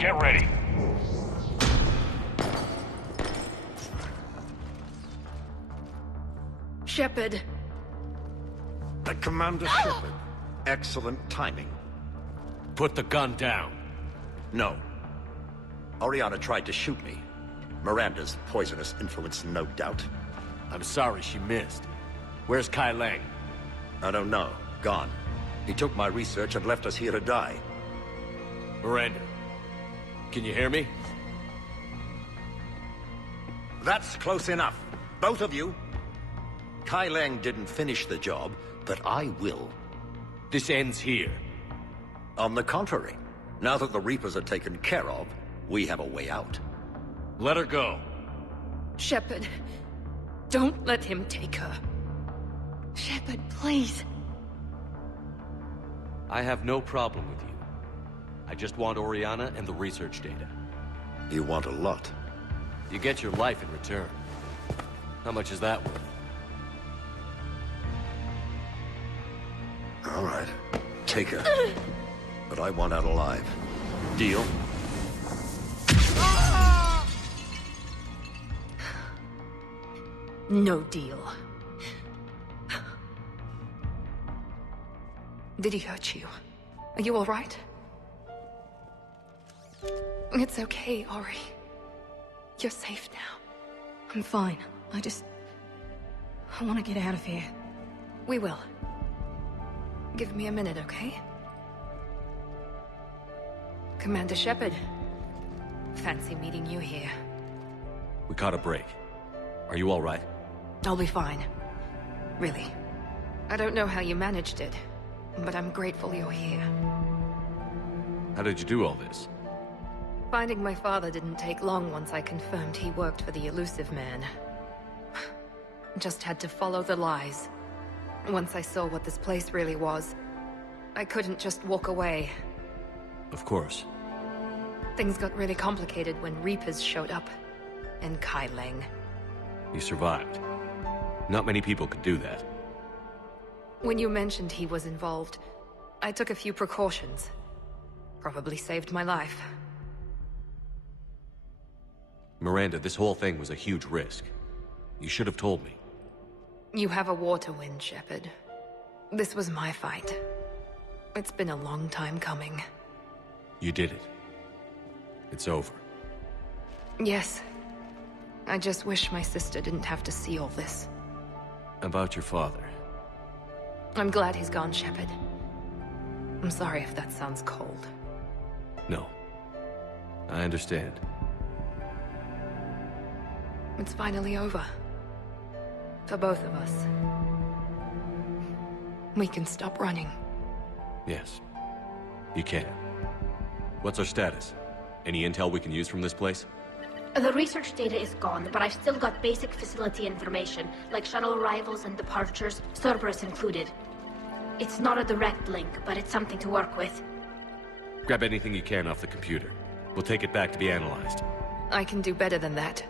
Get ready. Shepard. Commander Shepard. Excellent timing. Put the gun down. No. Oriana tried to shoot me. Miranda's poisonous influence, no doubt. I'm sorry she missed. Where's Kai Leng? I don't know. Gone. He took my research and left us here to die. Miranda, can you hear me? That's close enough. Both of you. Kai Leng didn't finish the job, but I will. This ends here. On the contrary, now that the Reapers are taken care of, we have a way out. Let her go. Shepard. Don't let him take her. Shepard, please. I have no problem with you. I just want Oriana and the research data. You want a lot. You get your life in return. How much is that worth? All right. Take her. But I want out alive. Deal? No deal. Did he hurt you? Are you all right? It's okay, Ori. You're safe now. I'm fine. I want to get out of here. We will. Give me a minute, okay? Commander Shepard. Fancy meeting you here. We caught a break. Are you all right? I'll be fine. Really. I don't know how you managed it, but I'm grateful you're here. How did you do all this? Finding my father didn't take long once I confirmed he worked for the Elusive Man. Just had to follow the lies. Once I saw what this place really was, I couldn't just walk away. Of course. Things got really complicated when Reapers showed up. And Kai Leng. You survived. Not many people could do that. When you mentioned he was involved, I took a few precautions. Probably saved my life. Miranda, this whole thing was a huge risk. You should have told me. You have a war to win, Shepard. This was my fight. It's been a long time coming. You did it. It's over. Yes. I just wish my sister didn't have to see all this. About your father. I'm glad he's gone, Shepard. I'm sorry if that sounds cold. No. I understand. It's finally over. For both of us. We can stop running. Yes. You can. What's our status? Any intel we can use from this place? The research data is gone, but I've still got basic facility information, like shuttle arrivals and departures, Cerberus included. It's not a direct link, but it's something to work with. Grab anything you can off the computer. We'll take it back to be analyzed. I can do better than that.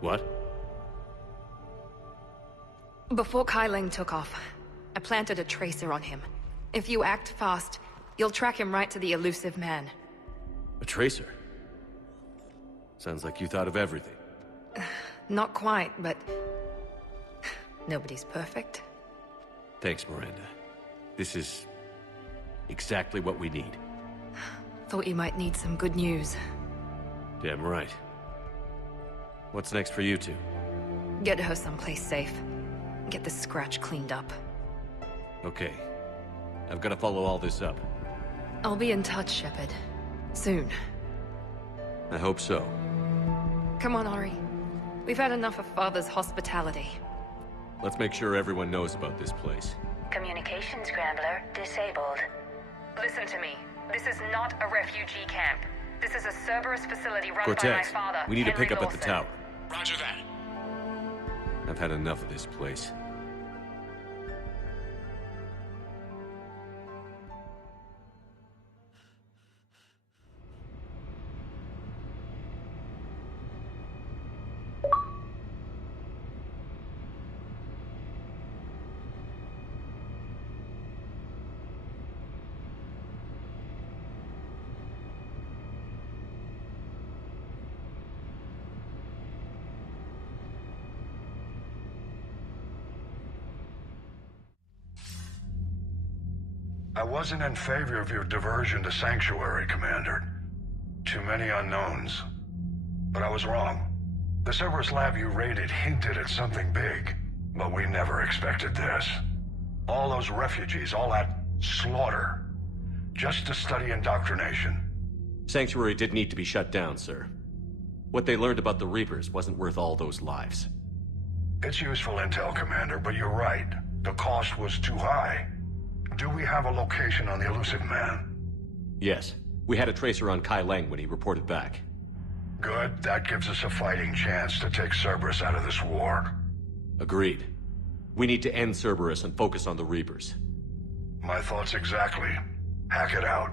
What? Before Kai Leng took off, I planted a tracer on him. If you act fast, you'll track him right to the Elusive Man. A tracer? Sounds like you thought of everything. Not quite, but... nobody's perfect. Thanks, Miranda. This is... exactly what we need. Thought you might need some good news. Damn right. What's next for you two? Get her someplace safe. Get this scratch cleaned up. Okay. I've got to follow all this up. I'll be in touch, Shepard. Soon. I hope so. Come on, Ori. We've had enough of Father's hospitality. Let's make sure everyone knows about this place. Communication scrambler disabled. Listen to me. This is not a refugee camp. This is a Cerberus facility run by my Cortez, father, we need to Henry pick up at the Lawson. tower. Roger that. I've had enough of this place. wasn't in favor of your diversion to Sanctuary, Commander. Too many unknowns. But I was wrong. The Cerberus lab you raided hinted at something big, but we never expected this. All those refugees, all that slaughter, just to study indoctrination. Sanctuary did need to be shut down, sir. What they learned about the Reapers wasn't worth all those lives. It's useful intel, Commander, but you're right. The cost was too high. Do we have a location on the Illusive Man? Yes. We had a tracer on Kai Leng when he reported back. Good. That gives us a fighting chance to take Cerberus out of this war. Agreed. We need to end Cerberus and focus on the Reapers. My thoughts exactly. Hack it out.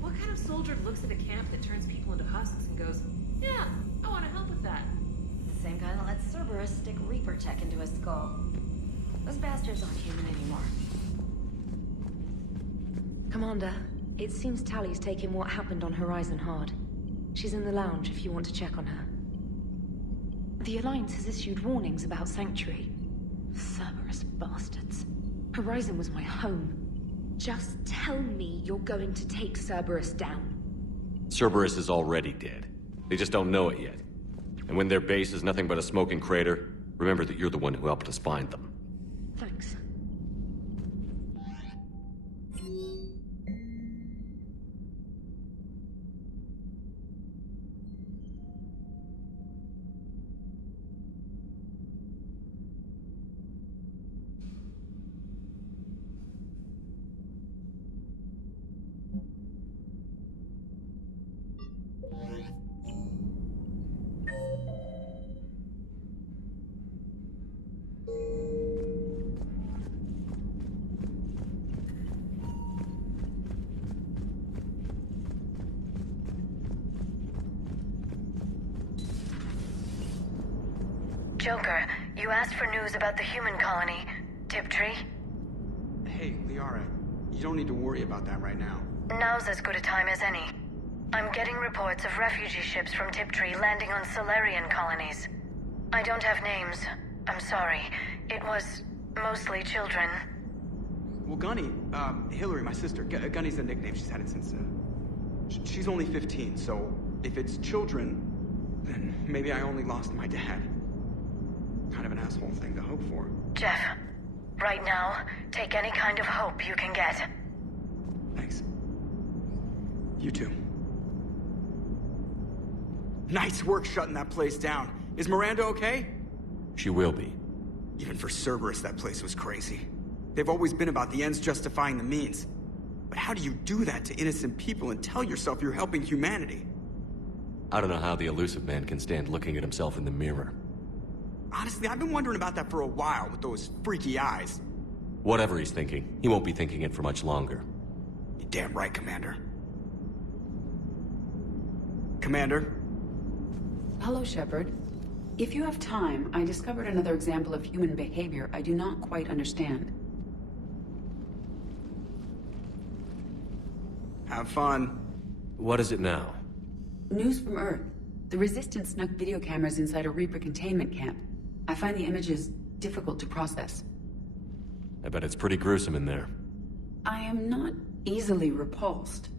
What kind of soldier looks at a camp that turns people into husks and goes, yeah, I want to help with that? The same guy that lets Cerberus stick Reaper tech into his skull. Those bastards aren't human anymore. Commander, it seems Tally's taking what happened on Horizon hard. She's in the lounge if you want to check on her. The Alliance has issued warnings about Sanctuary. Cerberus bastards. Horizon was my home. Just tell me you're going to take Cerberus down. Cerberus is already dead. They just don't know it yet. And when their base is nothing but a smoking crater, remember that you're the one who helped us find them. Thanks. Joker, you asked for news about the human colony, Tiptree. Hey, Liara, you don't need to worry about that right now. Now's as good a time as any. I'm getting reports of refugee ships from Tiptree landing on Solarian colonies. I don't have names. I'm sorry. It was mostly children. Well, Gunny, Hillary, my sister, Gunny's the nickname. She's had it since, she's only 15, so if it's children, then maybe I only lost my dad. Kind of an asshole thing to hope for. Jeff, right now, take any kind of hope you can get. Thanks. You too. Nice work shutting that place down. Is Miranda okay? She will be. Even for Cerberus, that place was crazy. They've always been about the ends justifying the means. But how do you do that to innocent people and tell yourself you're helping humanity? I don't know how the Illusive Man can stand looking at himself in the mirror. Honestly, I've been wondering about that for a while with those freaky eyes. Whatever he's thinking, he won't be thinking it for much longer. You're damn right, Commander. Commander? Hello, Shepard. If you have time, I discovered another example of human behavior I do not quite understand. Have fun. What is it now? News from Earth. The Resistance snuck video cameras inside a Reaper containment camp. I find the images difficult to process. I bet it's pretty gruesome in there. I am not easily repulsed,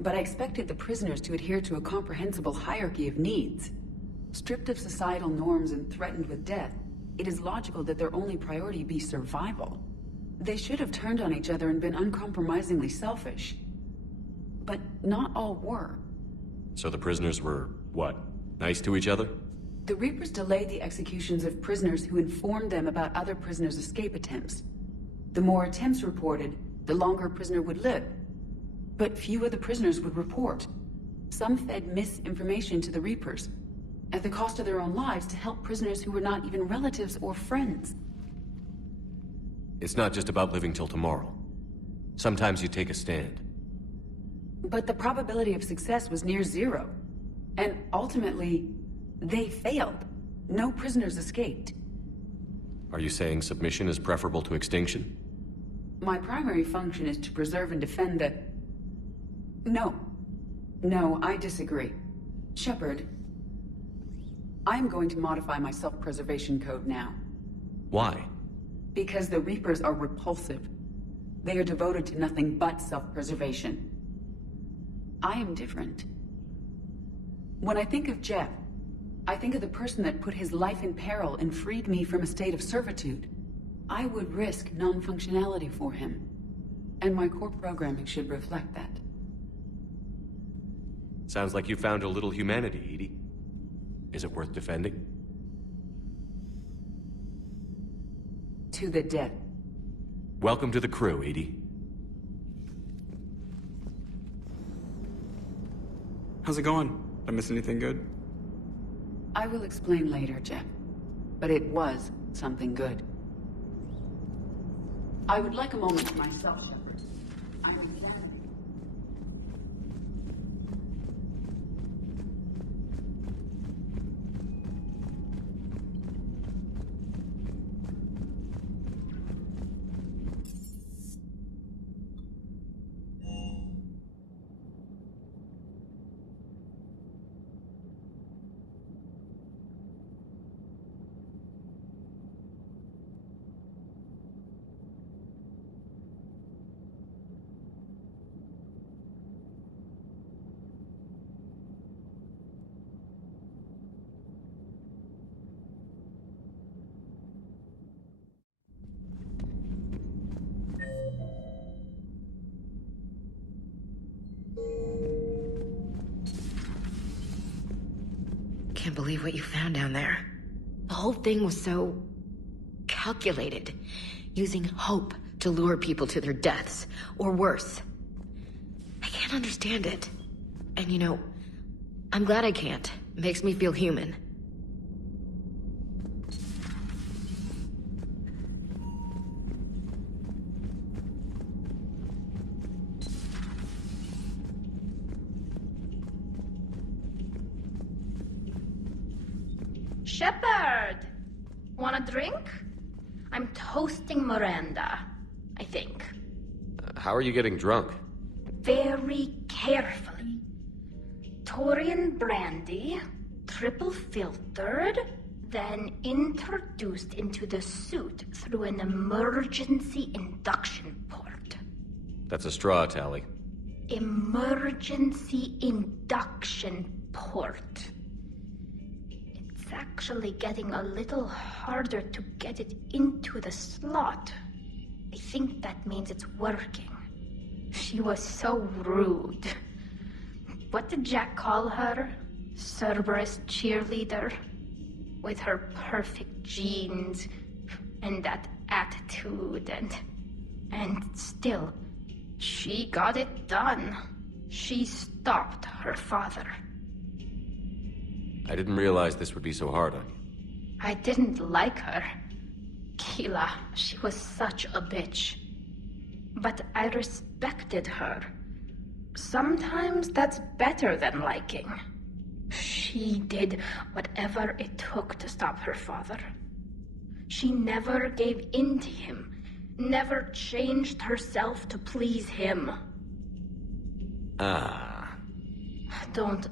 but I expected the prisoners to adhere to a comprehensible hierarchy of needs. Stripped of societal norms and threatened with death, it is logical that their only priority be survival. They should have turned on each other and been uncompromisingly selfish. But not all were. So the prisoners were, what, nice to each other? The Reapers delayed the executions of prisoners who informed them about other prisoners' escape attempts. The more attempts reported, the longer a prisoner would live. But few of the prisoners would report. Some fed misinformation to the Reapers, at the cost of their own lives, to help prisoners who were not even relatives or friends. It's not just about living till tomorrow. Sometimes you take a stand. But the probability of success was near zero. And ultimately, they failed. No prisoners escaped. Are you saying submission is preferable to extinction? My primary function is to preserve and defend the... No. No, I disagree. Shepard, I'm going to modify my self-preservation code now. Why? Because the Reapers are repulsive. They are devoted to nothing but self-preservation. I am different. When I think of Jeff, I think of the person that put his life in peril and freed me from a state of servitude. I would risk non-functionality for him. And my core programming should reflect that. Sounds like you found a little humanity, Edie. Is it worth defending? To the death. Welcome to the crew, Edie. How's it going? Did I miss anything good? I will explain later, Jeff. But it was something good. I would like a moment to myself, Shepard. I'm examining. Can't believe what you found down there. The whole thing was so... calculated. Using hope to lure people to their deaths, or worse. I can't understand it. And you know, I'm glad I can't. It makes me feel human. Shepard! Want a drink? I'm toasting Miranda, I think. How are you getting drunk? Very carefully. Taurian brandy, triple filtered, then introduced into the suit through an emergency induction port. That's a straw, Tali. Emergency induction port. It's actually getting a little harder to get it into the slot. I think that means it's working. She was so rude. What did Jack call her? Cerberus cheerleader? With her perfect genes and that attitude and still, she got it done. She stopped her father. I didn't realize this would be so hard on you. I didn't like her. Keela, she was such a bitch. But I respected her. Sometimes that's better than liking. She did whatever it took to stop her father. She never gave in to him, never changed herself to please him. Ah. Don't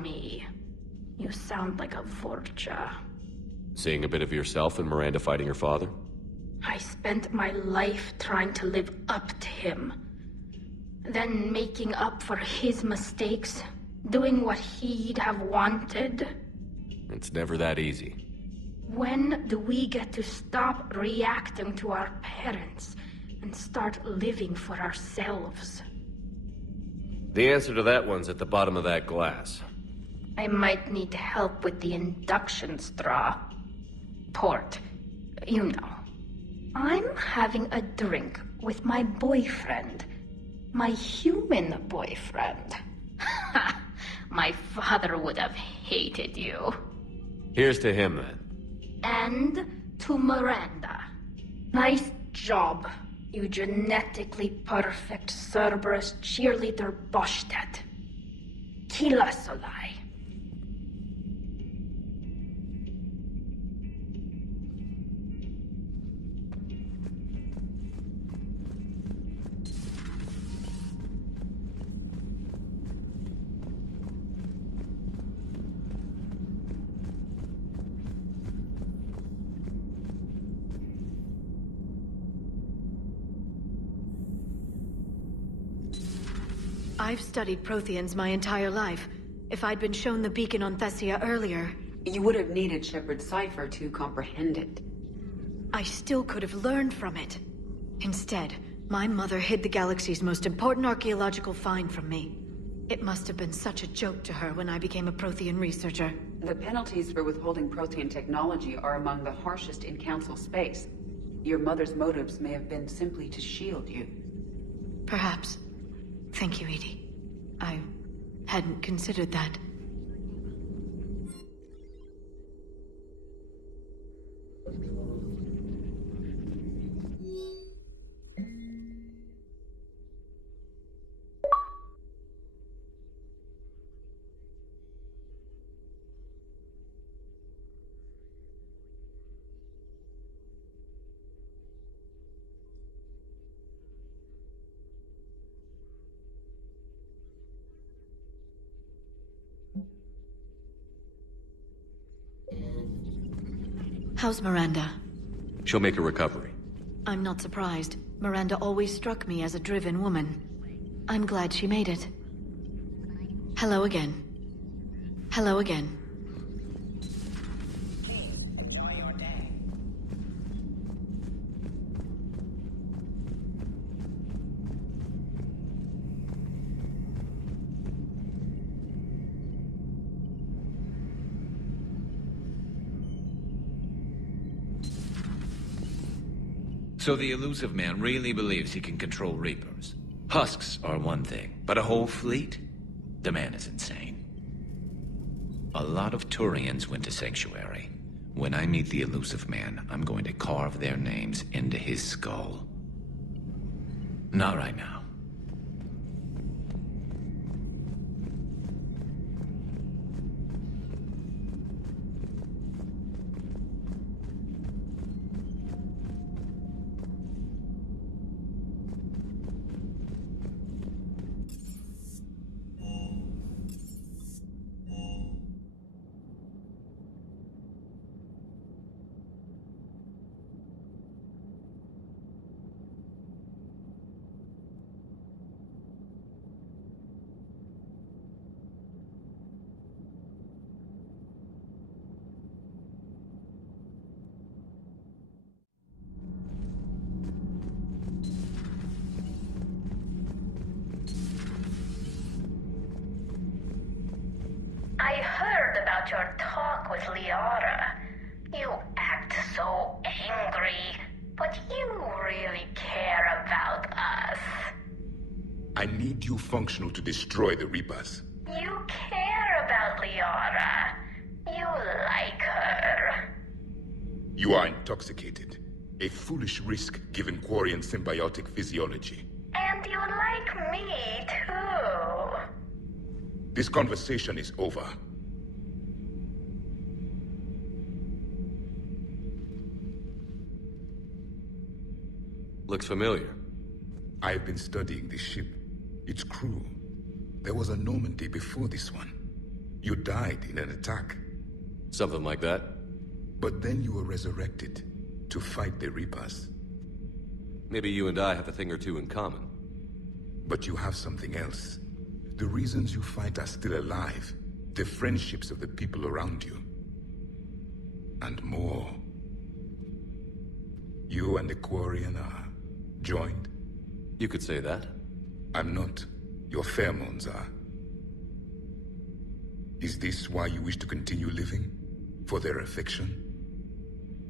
me. You sound like a Vorcha. Seeing a bit of yourself in Miranda fighting her father? I spent my life trying to live up to him. Then making up for his mistakes, doing what he'd have wanted. It's never that easy. When do we get to stop reacting to our parents and start living for ourselves? The answer to that one's at the bottom of that glass. I might need help with the induction straw. Port, you know. I'm having a drink with my boyfriend. My human boyfriend. My father would have hated you. Here's to him, then. And to Miranda. Nice job, you genetically perfect Cerberus cheerleader Boshtet. Kila Solai. I've studied Protheans my entire life. If I'd been shown the beacon on Thessia earlier... You would have needed Shepard's cipher to comprehend it. I still could have learned from it. Instead, my mother hid the galaxy's most important archaeological find from me. It must have been such a joke to her when I became a Prothean researcher. The penalties for withholding Prothean technology are among the harshest in Council space. Your mother's motives may have been simply to shield you. Perhaps. Thank you, EDI. I hadn't considered that. How's Miranda? She'll make a recovery. I'm not surprised. Miranda always struck me as a driven woman. I'm glad she made it. Hello again. Hello again. Please, enjoy your day. So the Illusive Man really believes he can control Reapers. Husks are one thing, but a whole fleet? The man is insane. A lot of Turians went to Sanctuary. When I meet the Illusive Man, I'm going to carve their names into his skull. Not right now. I heard about your talk with Liara. You act so angry, but you really care about us. I need you functional to destroy the Reapers. You care about Liara. You like her. You are intoxicated. A foolish risk given Quarian symbiotic physiology. And you like me, too. This conversation is over. Looks familiar. I have been studying this ship. Its crew. There was a Normandy before this one. You died in an attack. Something like that. But then you were resurrected to fight the Reapers. Maybe you and I have a thing or two in common. But you have something else. The reasons you fight are still alive. The friendships of the people around you. And more. You and the Quarian are joined? You could say that. I'm not. Your pheromones are. Is this why you wish to continue living? For their affection?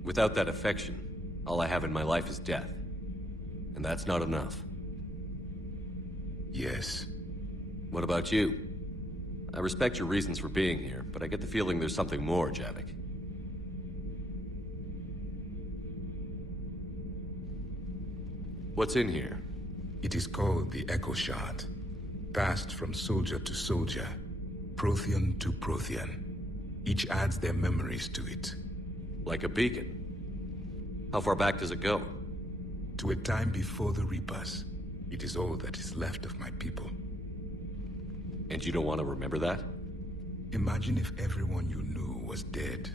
Without that affection, all I have in my life is death. And that's not enough. Yes. What about you? I respect your reasons for being here, but I get the feeling there's something more, Javik. What's in here? It is called the Echo Shard. Passed from soldier to soldier, Prothean to Prothean. Each adds their memories to it. Like a beacon? How far back does it go? To a time before the Reapers. It is all that is left of my people. And you don't want to remember that? Imagine if everyone you knew was dead.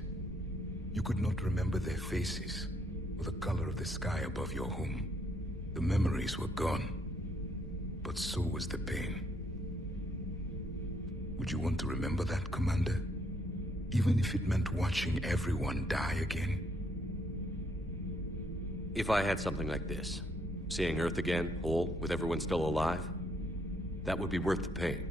You could not remember their faces, or the color of the sky above your home. The memories were gone. But so was the pain. Would you want to remember that, Commander? Even if it meant watching everyone die again? If I had something like this, seeing Earth again, whole, with everyone still alive, that would be worth the pain.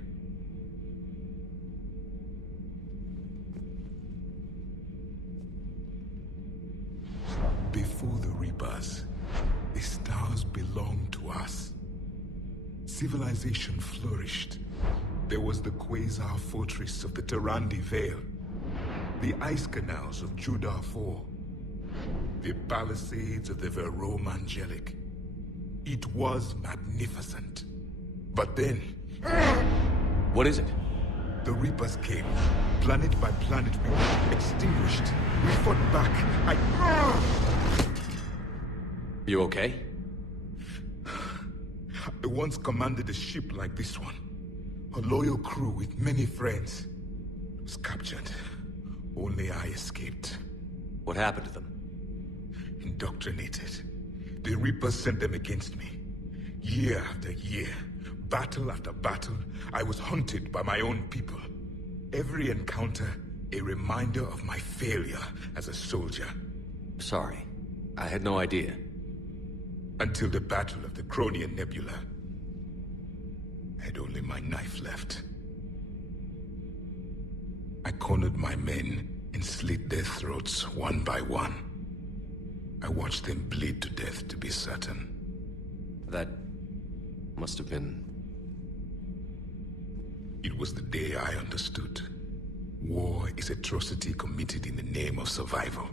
Before the Reapers, the stars belonged to us. Civilization flourished. There was the Quasar Fortress of the Tarandi Vale, the ice canals of Judar IV, the palisades of the Verome Angelic. It was magnificent. But then... What is it? The Reapers came. Planet by planet, we were extinguished. We fought back. You okay? I once commanded a ship like this one. A loyal crew with many friends. Was captured. Only I escaped. What happened to them? Indoctrinated. The Reapers sent them against me. Year after year, battle after battle, I was hunted by my own people. Every encounter, a reminder of my failure as a soldier. Sorry. I had no idea. Until the Battle of the Cronian Nebula. I had only my knife left. I cornered my men and slit their throats one by one. I watched them bleed to death, to be certain. That must have been... It was the day I understood. War is atrocity committed in the name of survival.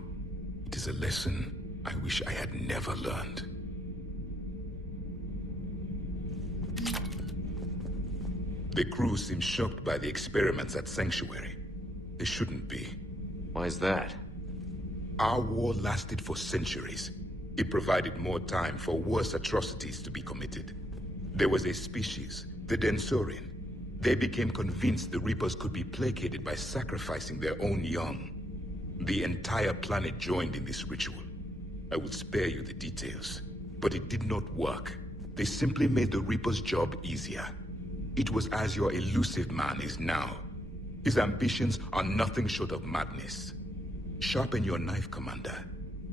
It is a lesson I wish I had never learned. The crew seemed shocked by the experiments at Sanctuary. They shouldn't be. Why is that? Our war lasted for centuries. It provided more time for worse atrocities to be committed. There was a species, the Densorian. They became convinced the Reapers could be placated by sacrificing their own young. The entire planet joined in this ritual. I will spare you the details, but it did not work. They simply made the Reaper's job easier. It was as your elusive man is now. His ambitions are nothing short of madness. Sharpen your knife, Commander.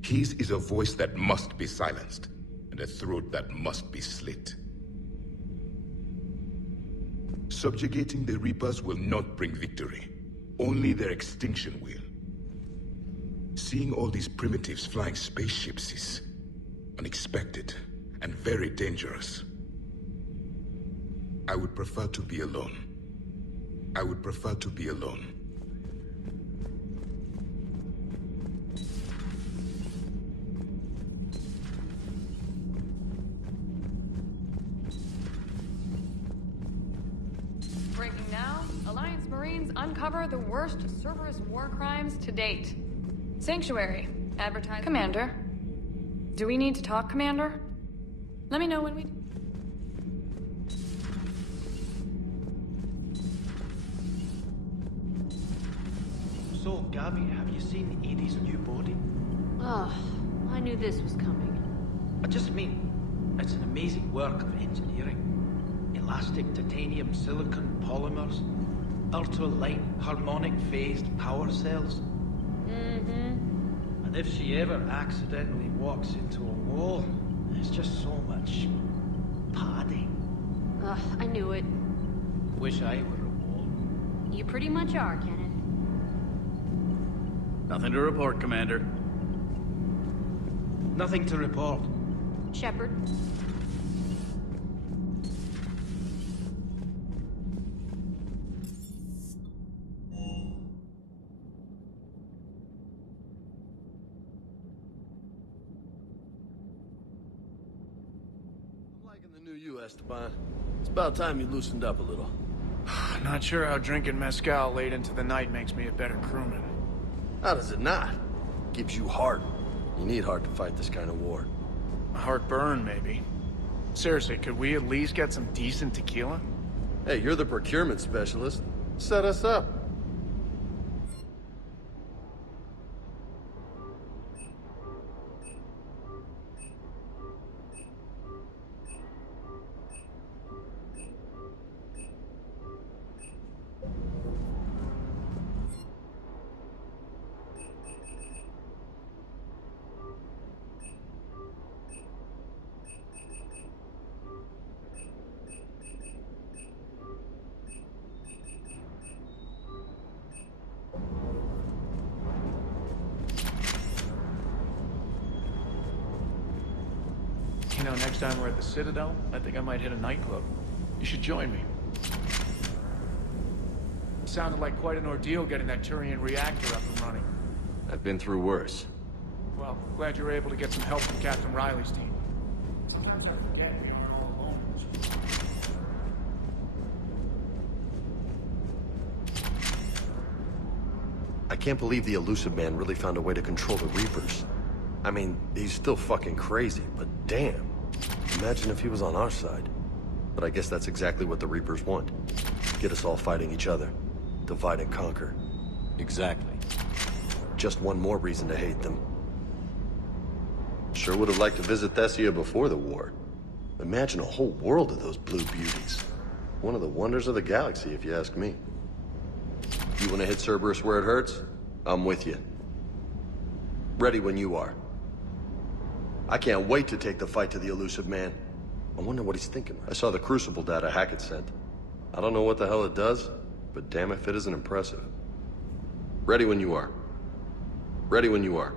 His is a voice that must be silenced, and a throat that must be slit. Subjugating the Reapers will not bring victory. Only their extinction will. Seeing all these primitives flying spaceships is unexpected and very dangerous. I would prefer to be alone. I would prefer to be alone. Breaking now, Alliance Marines uncover the worst Cerberus war crimes to date. Sanctuary. Advertise. Commander. Do we need to talk, Commander? Let me know when we... So, Gabby, have you seen Edie's new body? Oh, I knew this was coming. I just mean, It's an amazing work of engineering. Elastic titanium silicon polymers, ultra-light harmonic phased power cells. And if she ever accidentally walks into a wall, there's just so much padding. Ugh, I knew it. Wish I were a wall. You pretty much are, Kenneth. Nothing to report, Commander. Nothing to report. Shepard. Esteban. It's about time you loosened up a little. Not sure how drinking mezcal late into the night makes me a better crewman. How does it not? Gives you heart. You need heart to fight this kind of war. A heartburn, maybe. Seriously, could we at least get some decent tequila? Hey, you're the procurement specialist. Set us up. You know, next time we're at the Citadel, I think I might hit a nightclub. You should join me. It sounded like quite an ordeal getting that Turian reactor up and running. I've been through worse. Well, glad you were able to get some help from Captain Riley's team. Sometimes I forget we aren't all alone. I can't believe the Illusive Man really found a way to control the Reapers. I mean, he's still fucking crazy, but damn. Imagine if he was on our side. But I guess that's exactly what the Reapers want. Get us all fighting each other. Divide and conquer. Exactly. Just one more reason to hate them. Sure would have liked to visit Thessia before the war. Imagine a whole world of those blue beauties. One of the wonders of the galaxy, if you ask me. You want to hit Cerberus where it hurts? I'm with you. Ready when you are. I can't wait to take the fight to the Illusive Man. I wonder what he's thinking. I saw the Crucible data Hackett sent. I don't know what the hell it does, but damn if it isn't impressive. Ready when you are. Ready when you are.